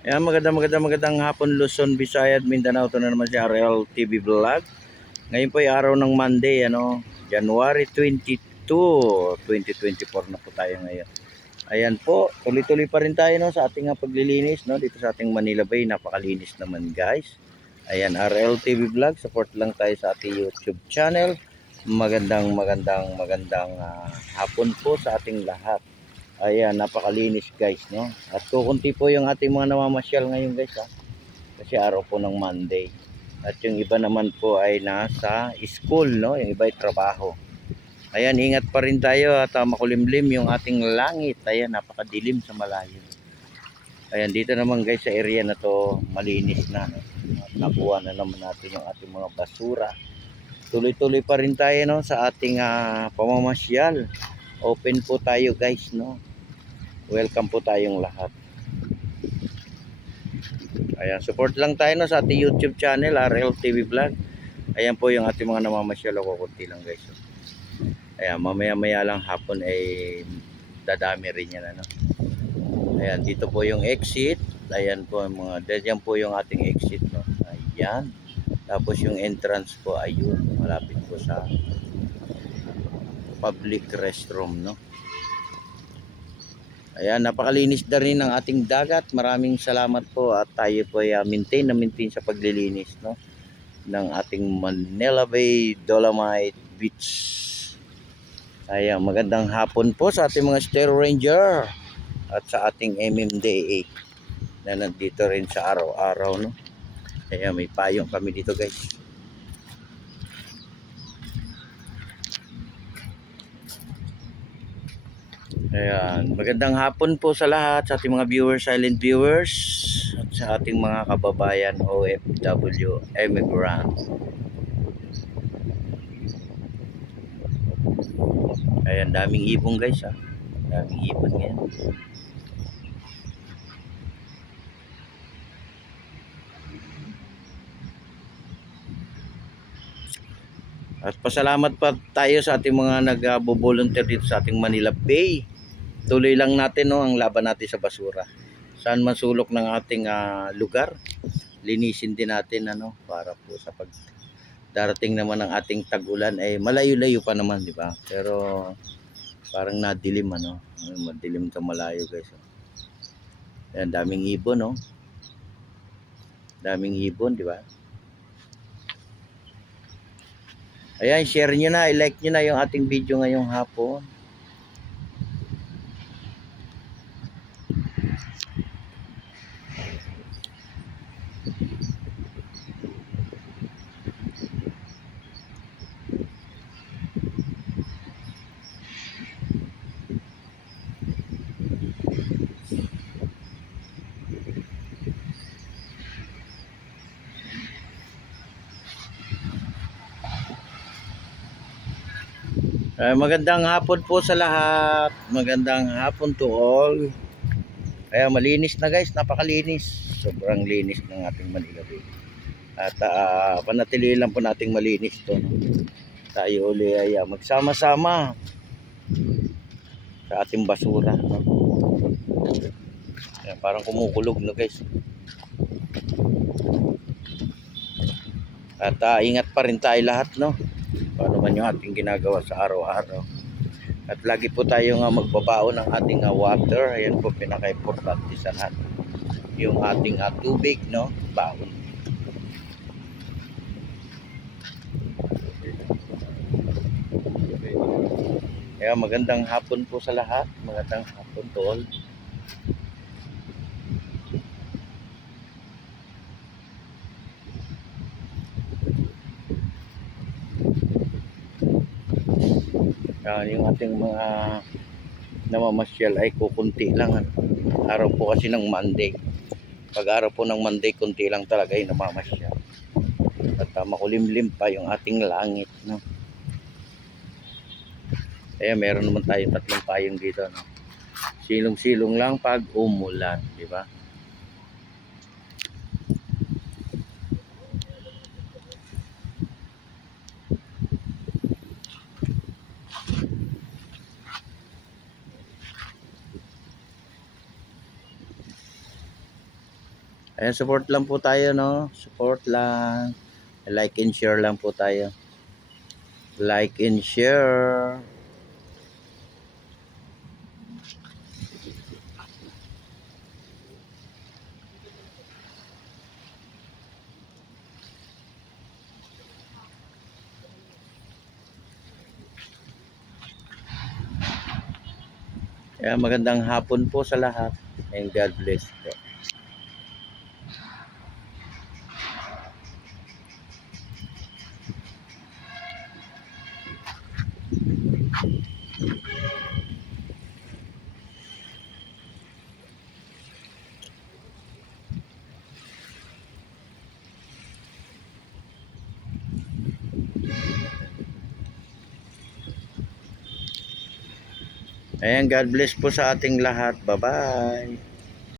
Ayan, magandang hapon Luzon, Visayas, Mindanao. Ito na naman si RL TV Vlog. Ngayon po ay araw ng Monday, January 22, 2024 na po tayo ngayon. Ayan po, tuloy-tuloy pa rin tayo sa ating paglilinis dito sa ating Manila Bay. Napakalinis naman guys. Ayan, RL TV Vlog, support lang tayo sa ating YouTube channel. Magandang hapon po sa ating lahat. Ayan, napakalinis guys, At kukunti po yung ating mga namamasyal ngayon guys, Kasi araw po ng Monday. At yung iba naman po ay nasa school, Yung iba ay trabaho. Ayan, ingat pa rin tayo at makulimlim yung ating langit. Ayan, napakadilim sa malayo. Ayan, dito naman guys sa area na to, malinis na. At nakuha na naman natin yung ating mga basura. Tuloy-tuloy pa rin tayo sa ating pamamasyal. Open po tayo guys, Welcome po tayong lahat. Ayan, support lang tayo sa ating YouTube channel, RL TV Vlog. Ayan po yung ating mga namamasyal, kunti lang guys. Ayan, mamaya-maya lang hapon ay dadami rin yan, Ayan, dito po yung exit. Ayan po diyan po yung ating exit, Ayan. Tapos yung entrance po ayun, malapit po sa public restroom, Ayan, napakalinis na rin ng ating dagat. Maraming salamat po at tayo po ay maintain sa paglilinis, ng ating Manila Bay Dolomite Beach. Ayan, magandang hapon po sa ating mga Stereo Ranger at sa ating MMDA na nandito rin sa araw-araw, Ayan, may payong kami dito guys. Ayan, magandang hapon po sa lahat, sa ating mga viewers, silent viewers, at sa ating mga kababayan OFW immigrant. Ayan, daming ibon guys, daming ibon ngayon. At pasalamat pa tayo sa ating mga nag-volunteer dito sa ating Manila Bay. Tuloy lang natin, ang laban natin sa basura. Saan man sulok ng ating lugar, linisin din natin, para po sa pag darating naman ng ating tag-ulan ay malayo-layo pa naman, di ba? Pero parang nadilim, madilim sa malayo guys. Ayan, daming ibon, daming ibon, di ba? Ayan, share nyo na, i-like nyo na yung ating video ngayong hapon. Magandang hapon po sa lahat. Magandang hapon to all. Kaya malinis na guys, napakalinis. Sobrang linis ng ating Manila Bay. At panatili lang po nating malinis to, Tayo uli ay magsama-sama sa ating basura, Ayan, parang kumukulog guys. At ingat pa rin tayo lahat, paano man yung ating ginagawa sa araw-araw. At lagi po tayong magbabaon ng ating water. Ayan po pinaka-importante sa lahat. Yung ating tubig, baon. Kaya magandang hapon po sa lahat. Magandang hapon to all. Yung ating mga namamasyal ay kukunti lang. Araw po kasi ng Monday. Pag araw po ng Monday, kunti lang talaga yung namamasyal. At makulimlim pa yung ating langit, Kaya meron naman tayong tatlong payong dito, Silong-silong lang pag umulan, di ba? Ayan, support lang po tayo, no? Support lang. Like and share lang po tayo. Like and share. Ayan, magandang hapon po sa lahat. And God bless po. Ayan, God bless po sa ating lahat. Bye-bye.